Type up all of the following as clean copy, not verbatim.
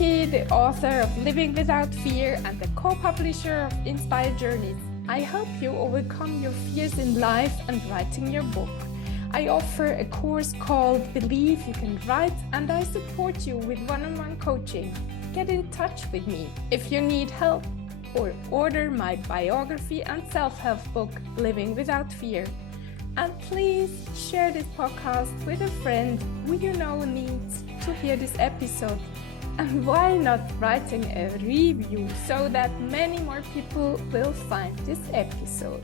Buerki, the author of Living Without Fear and the co-publisher of Inspired Journeys. I help you overcome your fears in life and writing your book. I offer a course called Believe You Can Write, and I support you with one-on-one coaching. Get in touch with me if you need help, or order my biography and self-help book, Living Without Fear. And please share this podcast with a friend who you know needs to hear this episode. And why not writing a review so that many more people will find this episode.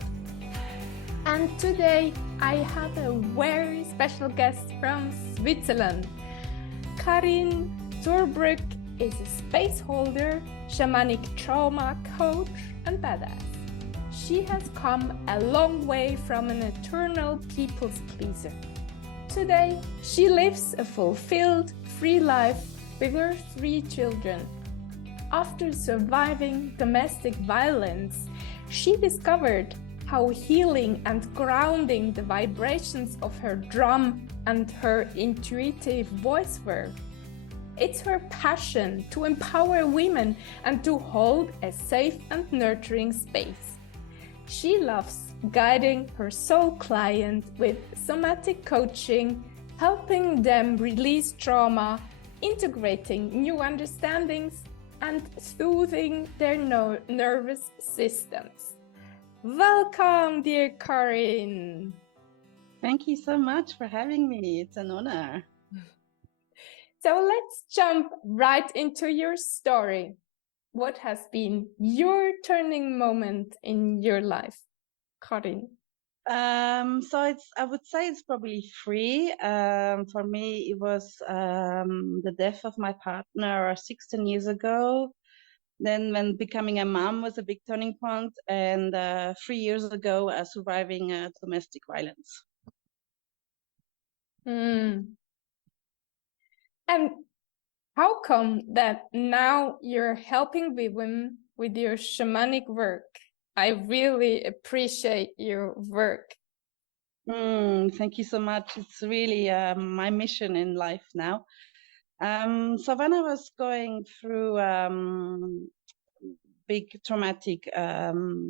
And today I have a very special guest from Switzerland. Karin Zurbrügg is a Spaceholder, Shamanic Trauma Coach and badass. She has come a long way from an eternal people's pleaser. Today, she lives a fulfilled, free life with her 3 children. After surviving domestic violence, she discovered how healing and grounding the vibrations of her drum and her intuitive voice were. It's her passion to empower women and to hold a safe and nurturing space. She loves guiding her soul client with somatic coaching, helping them release trauma, integrating new understandings, and soothing their nervous systems. Welcome, dear Karin. Thank you so much for having me. It's an honor. So let's jump right into your story. What has been your turning moment in your life, Karin? I would say it's probably 3. For me, it was the death of my partner 16 years ago. Then when becoming a mom was a big turning point, and 3 years ago, surviving domestic violence. And how come that now you're helping women with your shamanic work? I really appreciate your work. Thank you so much. It's really my mission in life now. So when I was going through big traumatic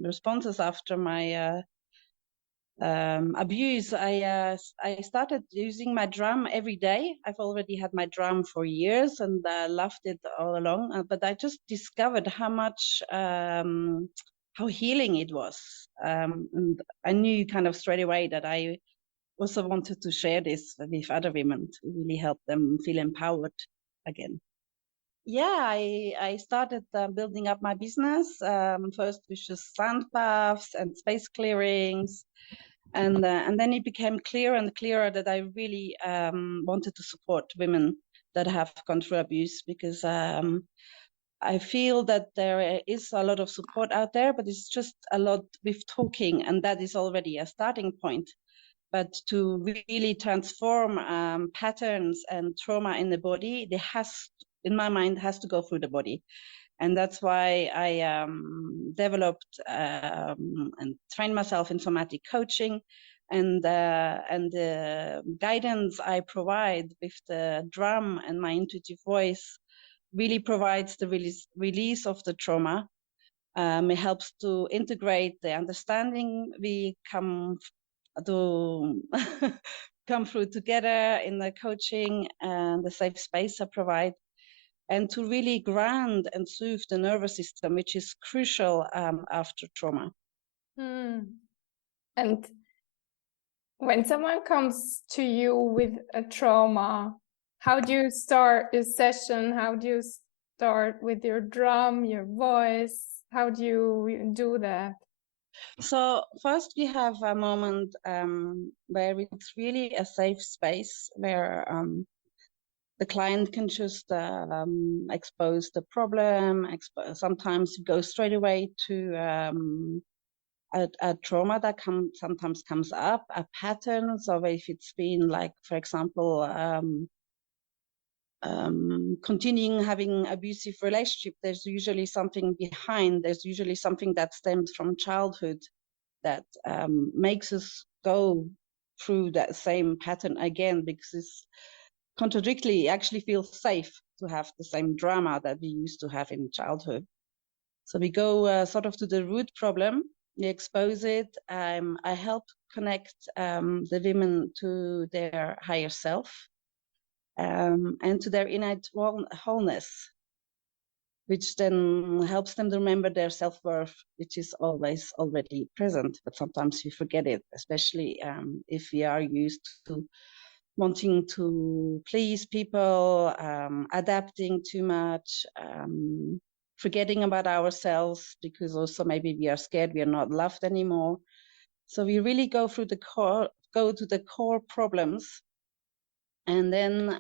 responses after my abuse, I started using my drum every day. I've already had my drum for years and loved it all along, but I just discovered how much how healing it was, and I knew kind of straight away that I also wanted to share this with other women to really help them feel empowered again. Yeah, I started building up my business, first with just sand baths and space clearings. And then it became clearer and clearer that I really wanted to support women that have gone through abuse, because I feel that there is a lot of support out there, but it's just a lot with talking, and that is already a starting point. But to really transform patterns and trauma in the body, in my mind, has to go through the body. And that's why I developed and trained myself in somatic coaching, and the guidance I provide with the drum and my intuitive voice really provides the release of the trauma. It helps to integrate the understanding we come to come through together in the coaching and the safe space I provide, and to really ground and soothe the nervous system, which is crucial after trauma. And when someone comes to you with a trauma, how do you start a session? How do you start with your drum, your voice? How do you do that? So first we have a moment where it's really a safe space where the client can just expose the problem. Sometimes go straight away to a trauma that sometimes comes up, a pattern. So if it's been like, for example, continuing having abusive relationship, there's usually something behind. There's usually something that stems from childhood that makes us go through that same pattern again, because it's contradictory. It actually feels safe to have the same drama that we used to have in childhood. So we go sort of to the root problem, we expose it. I help connect the women to their higher self and to their innate wholeness, which then helps them to remember their self-worth, which is always already present, but sometimes we forget it, especially if we are used to wanting to please people, adapting too much, forgetting about ourselves, because also maybe we are scared we are not loved anymore. So we really go to the core problems, and then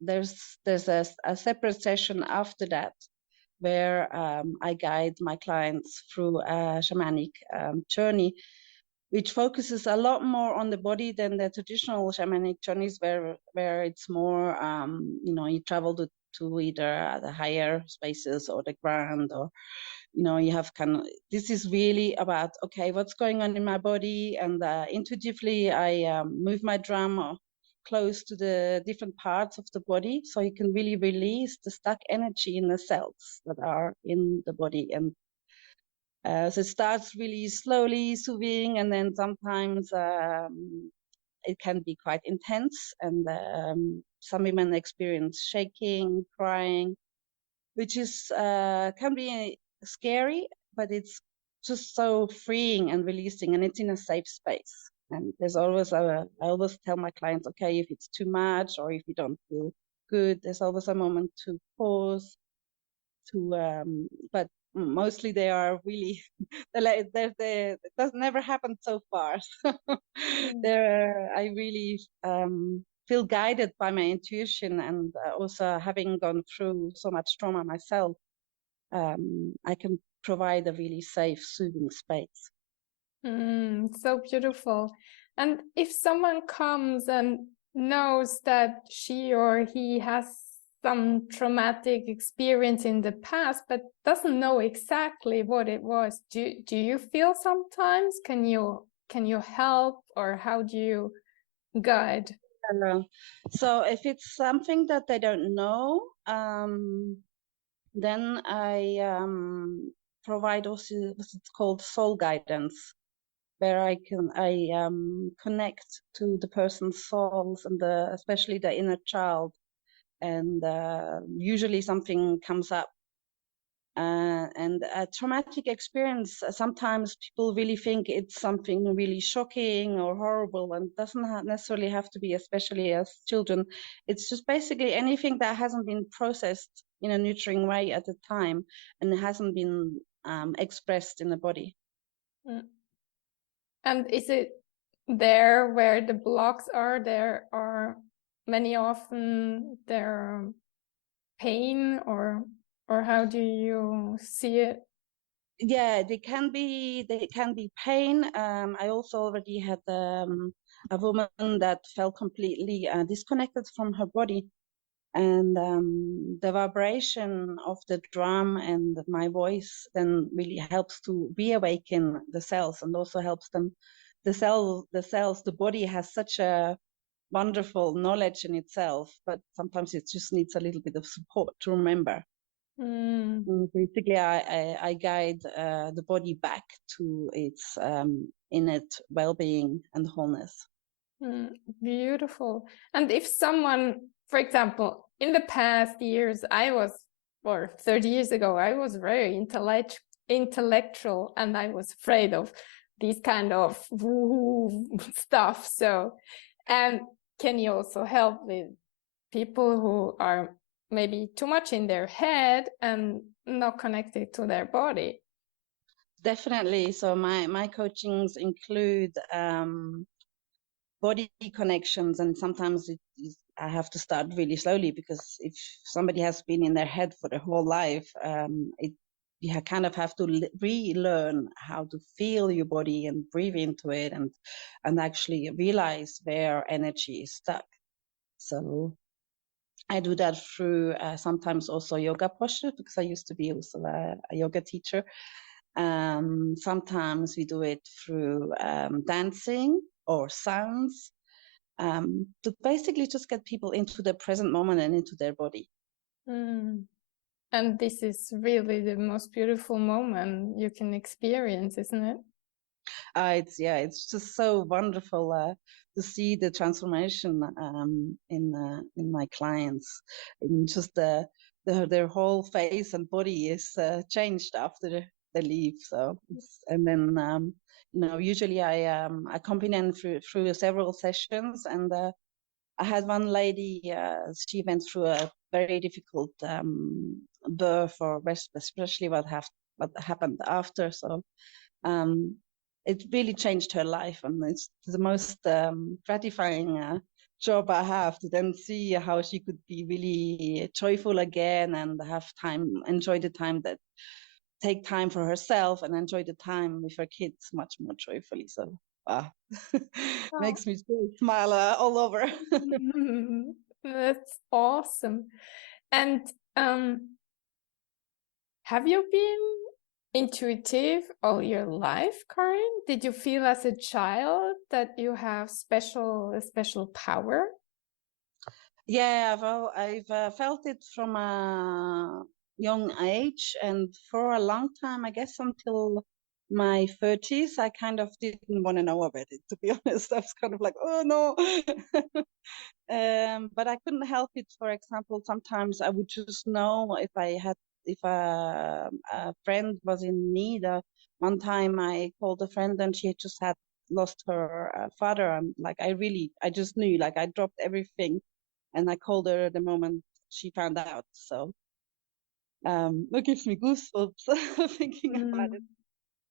there's a separate session after that where I guide my clients through a shamanic journey, which focuses a lot more on the body than the traditional shamanic journeys, where it's more, you travel to either the higher spaces or the ground, or, you have this is really about, okay, what's going on in my body? And intuitively, I move my drum close to the different parts of the body, so you can really release the stuck energy in the cells that are in the body. And so it starts really slowly, soothing, and then sometimes it can be quite intense. And some women experience shaking, crying, which is can be scary, but it's just so freeing and releasing, and it's in a safe space. And there's always I always tell my clients, okay, if it's too much or if you don't feel good, there's always a moment to pause, but mostly they are really, it does never happen so far. I really feel guided by my intuition, and also having gone through so much trauma myself, I can provide a really safe, soothing space. So beautiful. And if someone comes and knows that she or he has some traumatic experience in the past, but doesn't know exactly what it was, do you feel sometimes? Can you help, or how do you guide? So if it's something that they don't know, then I provide also what's called soul guidance, where I connect to the person's souls, and especially the inner child, and usually something comes up. And a traumatic experience, sometimes people really think it's something really shocking or horrible, and doesn't necessarily have to be, especially as children. It's just basically anything that hasn't been processed in a nurturing way at the time, and it hasn't been expressed in the body. And is it there where the blocks are? There are many often there pain, or how do you see it? Yeah, they can be pain. I also already had a woman that felt completely disconnected from her body, and the vibration of the drum and my voice then really helps to reawaken the cells, and also helps them. The body has such a wonderful knowledge in itself, but sometimes it just needs a little bit of support to remember. Basically, I guide the body back to its innate well-being and wholeness. Beautiful. And if someone, for example, in the past years, or 30 years ago, I was very intellectual, and I was afraid of these kind of woo stuff. So, and can you also help with people who are maybe too much in their head and not connected to their body? Definitely. So my coachings include body connections, and sometimes I have to start really slowly, because if somebody has been in their head for their whole life, you kind of have to relearn how to feel your body and breathe into it, and actually realize where energy is stuck. So I do that through sometimes also yoga posture, because I used to be also a yoga teacher. Sometimes we do it through dancing or sounds. to basically just get people into the present moment and into their body. And this is really the most beautiful moment you can experience, isn't it? It's just so wonderful to see the transformation in my clients, and just their whole face and body is changed after they leave. So and then usually I accompany them through several sessions, and I had one lady, she went through a very difficult birth, or especially what happened after. So um, it really changed her life, and it's the most gratifying job I have, to then see how she could be really joyful again and enjoy the time, take time for herself and enjoy the time with her kids much more joyfully. So makes me smile all over. That's awesome. And have you been intuitive all your life, Karin? Did you feel as a child that you have a special power? Yeah, well, I've felt it from a young age, and for a long time, I guess until my 30s, I kind of didn't want to know about it, to be honest. I was kind of like, oh no. But I couldn't help it. For example, sometimes I would just know if a friend was in need. One time I called a friend and she just had lost her father. And like, I just knew, like I dropped everything and I called her the moment she found out. So that gives me goosebumps thinking about it.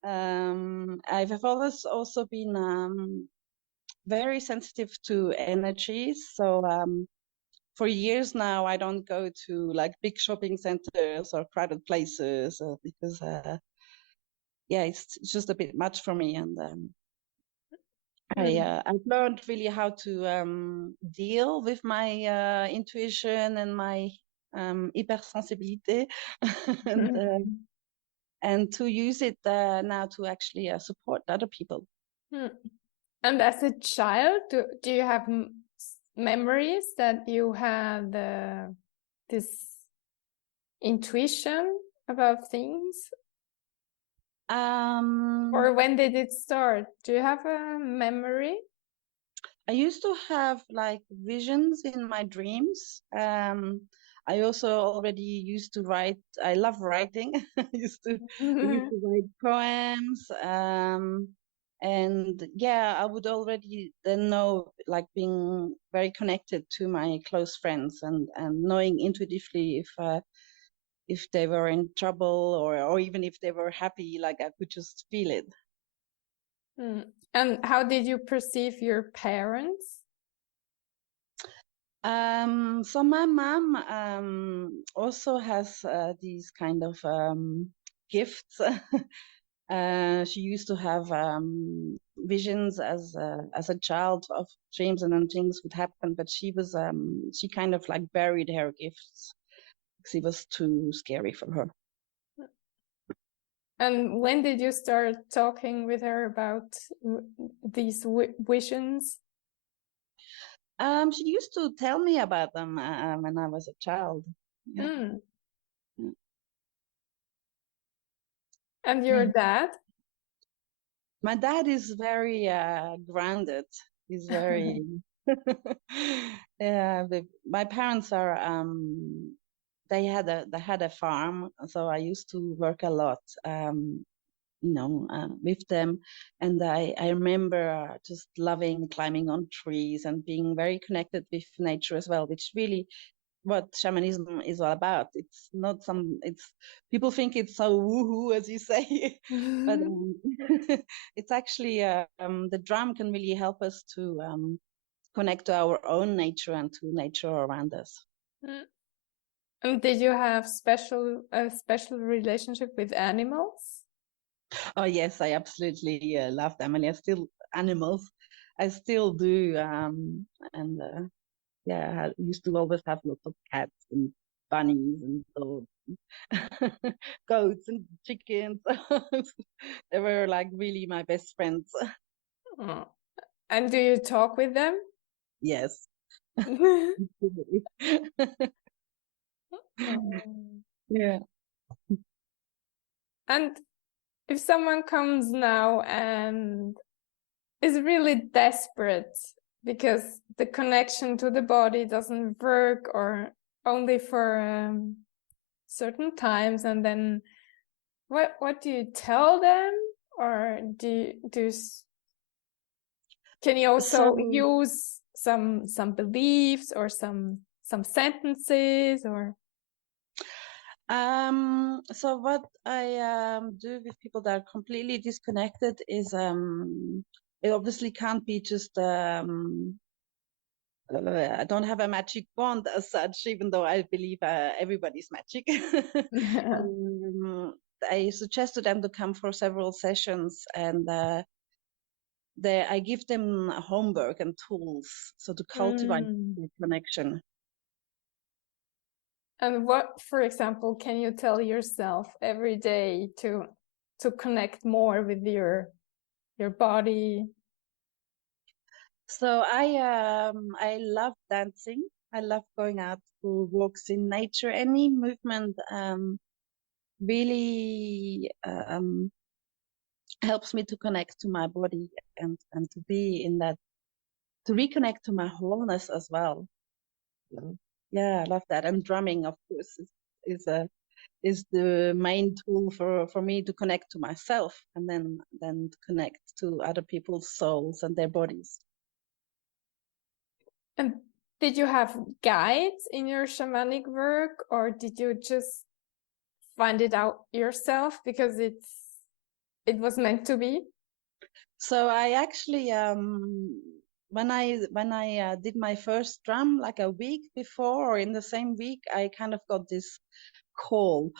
I've always also been very sensitive to energies. So for years now, I don't go to like big shopping centers or crowded places because, it's just a bit much for me. And I've learned really how to deal with my intuition and my hypersensibilité, and to use it now to actually support other people. And as a child, do you have memories that you had this intuition about things? Or when did it start? Do you have a memory? I used to have like visions in my dreams. I also already used to write. I love writing. I used to write poems. And yeah, I would already then know, like being very connected to my close friends, and knowing intuitively if they were in trouble, or even if they were happy, like I could just feel it. And how did you perceive your parents? So my mom also has these kind of gifts. She used to have visions as a child of dreams, and then things would happen. But she kind of like buried her gifts because it was too scary for her. And when did you start talking with her about these visions? She used to tell me about them when I was a child. Yeah. And your dad? My dad is very grounded. He's very yeah. My parents are they had a farm, so I used to work a lot with them, and I remember just loving climbing on trees and being very connected with nature as well, which really what shamanism is all about. It's not it's people think it's so woohoo, as you say, but it's actually the drum can really help us to connect to our own nature and to nature around us. And did you have a special relationship with animals? Oh yes, I absolutely love them, and I still animals. I still do, and I used to always have lots of cats and bunnies and dogs, goats and chickens. They were like really my best friends. Oh. And do you talk with them? Yes. Oh. Yeah. And if someone comes now and is really desperate because the connection to the body doesn't work or only for certain times, and then what do you tell them, or can you also So, use some beliefs or some sentences or so what I do with people that are completely disconnected is it obviously can't be just I don't have a magic wand as such, even though I believe everybody's magic. I suggest to them to come for several sessions, and I give them homework and tools so to cultivate the connection. And what, for example, can you tell yourself every day to connect more with your body? So I love dancing. I love going out for walks in nature. Any movement really helps me to connect to my body and to be in that, to reconnect to my wholeness as well. Yeah, I love that. And drumming, of course, is the main tool for me to connect to myself, and then to connect to other people's souls and their bodies. And did you have guides in your shamanic work, or did you just find it out yourself because it was meant to be? So I actually when I did my first drum, like a week before or in the same week, I kind of got this call,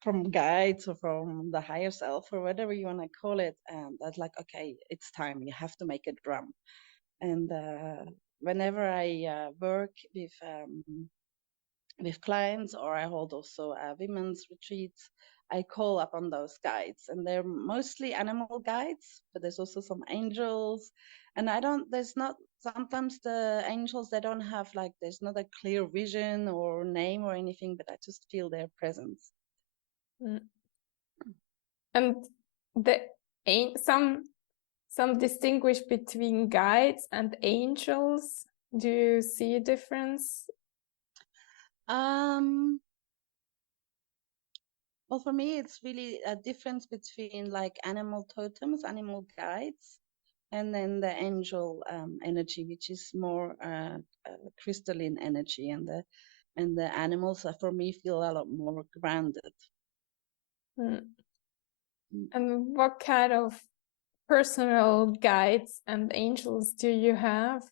from guides or from the higher self or whatever you want to call it, and that's like, okay, it's time, you have to make a drum. And whenever I work with clients, or I hold also women's retreats, I call upon those guides, and they're mostly animal guides, but there's also some angels. And there's not, sometimes the angels, they don't have like, there's not a clear vision or name or anything, but I just feel their presence. And some distinguish between guides and angels. Do you see a difference? Well, for me, it's really a difference between like animal totems, animal guides, and then the angel energy, which is more crystalline energy, and the animals for me feel a lot more grounded. And what kind of personal guides and angels do you have?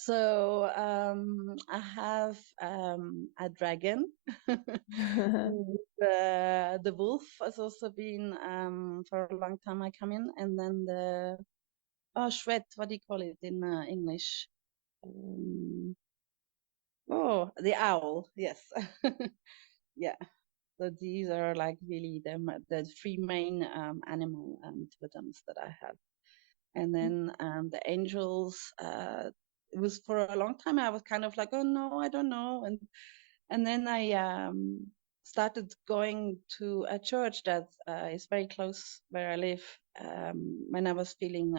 So I have a dragon. The wolf has also been for a long time. I come in, and then the shred. What do you call it in English? The owl. Yes. Yeah. So these are like really the three main animal totems that I have. And then the angels, it was for a long time I was kind of like, oh no, I don't know. And then I started going to a church that is very close where I live, when I was feeling,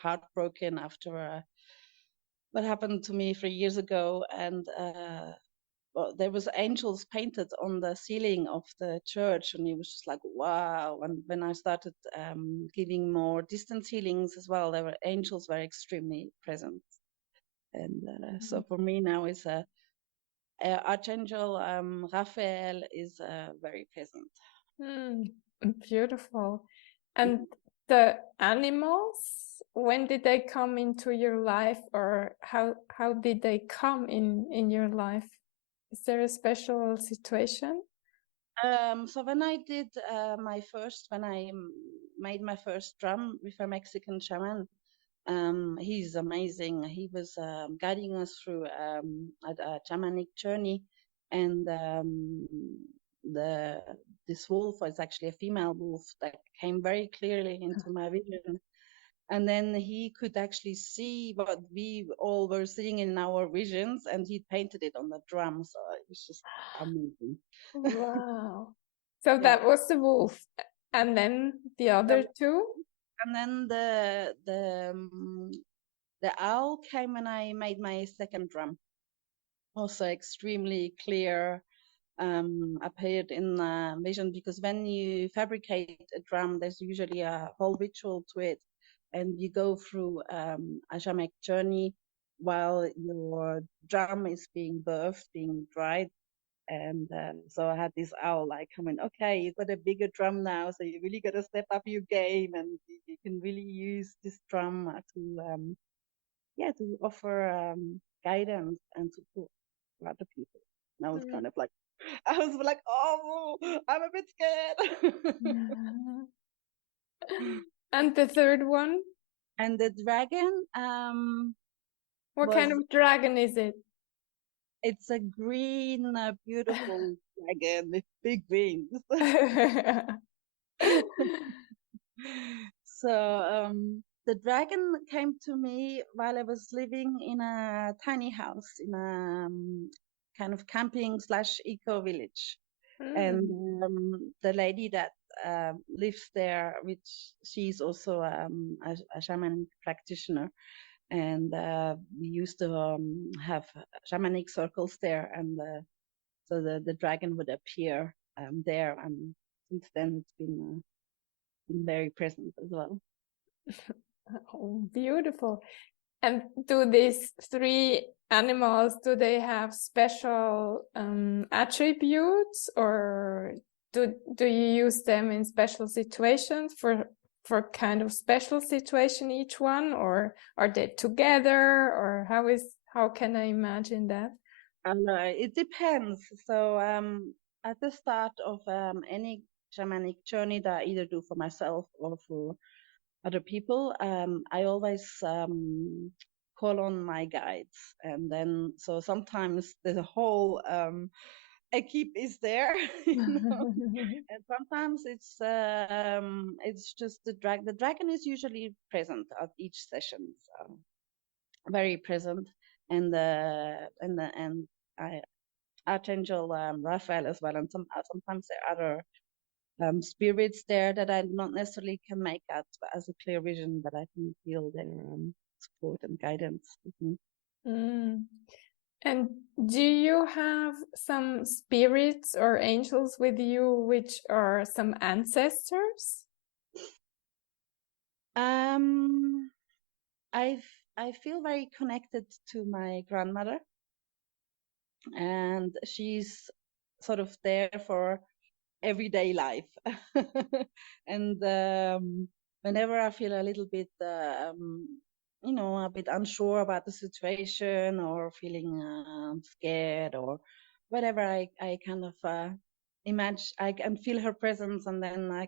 heartbroken after what happened to me 3 years ago. And well, there was angels painted on the ceiling of the church, and it was just like, wow. And when I started giving more distance healings as well, there were angels were extremely present. And so for me now is Archangel Raphael is very present. Beautiful. And the animals, when did they come into your life, or how did they come in your life? Is there a special situation? So when I did when I made my first drum with a Mexican shaman, he's amazing. He was guiding us through a shamanic journey, and this wolf was actually a female wolf that came very clearly into my vision. And then he could actually see what we all were seeing in our visions, and he painted it on the drum. So it was just amazing. Wow. So Yeah. that was the wolf. And then the other two? And then the owl came when I made my second drum. Also extremely clear, appeared in vision, because when you fabricate a drum, there's usually a whole ritual to it, and you go through a shamanic journey while your drum is being birthed, being dried. And so I had this owl like coming, okay, you've got a bigger drum now, so you really got to step up your game, and you can really use this drum to offer guidance and support to other people. And I was kind of like, I was like, oh, I'm a bit scared. And the third one? And the dragon What kind of dragon is it? It's a green, beautiful dragon with big wings. So the dragon came to me while I was living in a tiny house in a kind of camping / eco village. And the lady that lives there, which she's also a shaman practitioner, and we used to have shamanic circles there, and so the dragon would appear there, and since then it's been very present as well. Oh, beautiful. And do these three animals, do they have special attributes, or do you use them in special situations for kind of special situation each one, or are they together, or how can I imagine that? It depends. So at the start of any shamanic journey that I either do for myself or for other people, I always call on my guides, and then so sometimes the whole equipe is there, and sometimes it's just the dragon. The dragon is usually present at each session, so very present, and I Archangel Raphael as well, and sometimes there are other spirits there that I not necessarily can make out as a clear vision, but I can feel their support and guidance with me. And do you have some spirits or angels with you, which are some ancestors? I feel very connected to my grandmother, and she's sort of there for everyday life. And whenever I feel a little bit a bit unsure about the situation, or feeling scared or whatever, I kind of imagine, I can feel her presence, and then I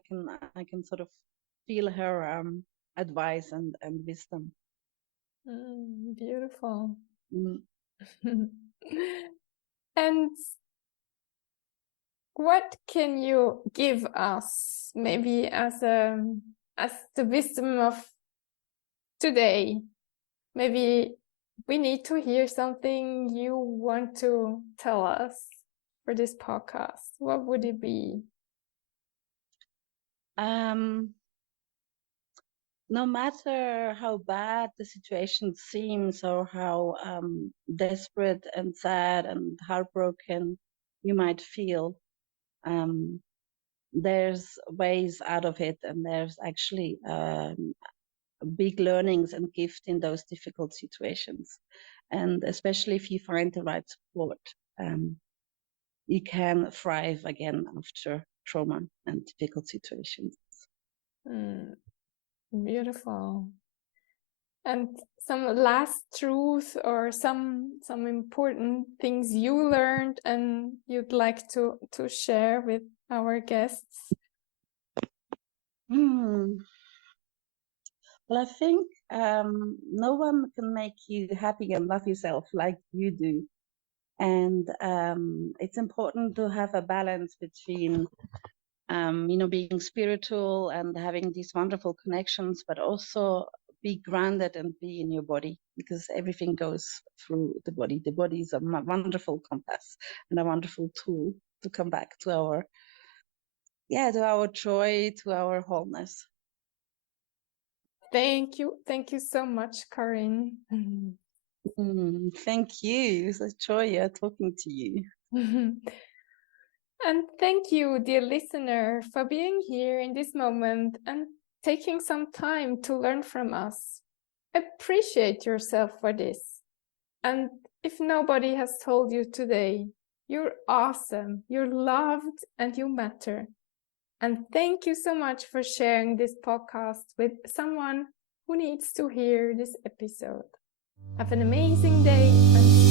can sort of feel her advice and wisdom. Beautiful. Mm. And what can you give us, maybe as the wisdom of today? Maybe we need to hear something you want to tell us for this podcast. What would it be? No matter how bad the situation seems, or how desperate and sad and heartbroken you might feel, there's ways out of it, and there's actually big learnings and gift in those difficult situations. And especially if you find the right support, you can thrive again after trauma and difficult situations. Beautiful. And some last truth, or some important things you learned and you'd like to share with our guests? Well, I think no one can make you happy and love yourself like you do. And it's important to have a balance between, being spiritual and having these wonderful connections, but also be grounded and be in your body, because everything goes through the body. The body is a wonderful compass and a wonderful tool to come back to our joy, to our wholeness. Thank you. Thank you so much, Karin. Thank you. It's a joy talking to you. And thank you, dear listener, for being here in this moment and taking some time to learn from us. Appreciate yourself for this. And if nobody has told you today, you're awesome, you're loved, and you matter. And thank you so much for sharing this podcast with someone who needs to hear this episode. Have an amazing day and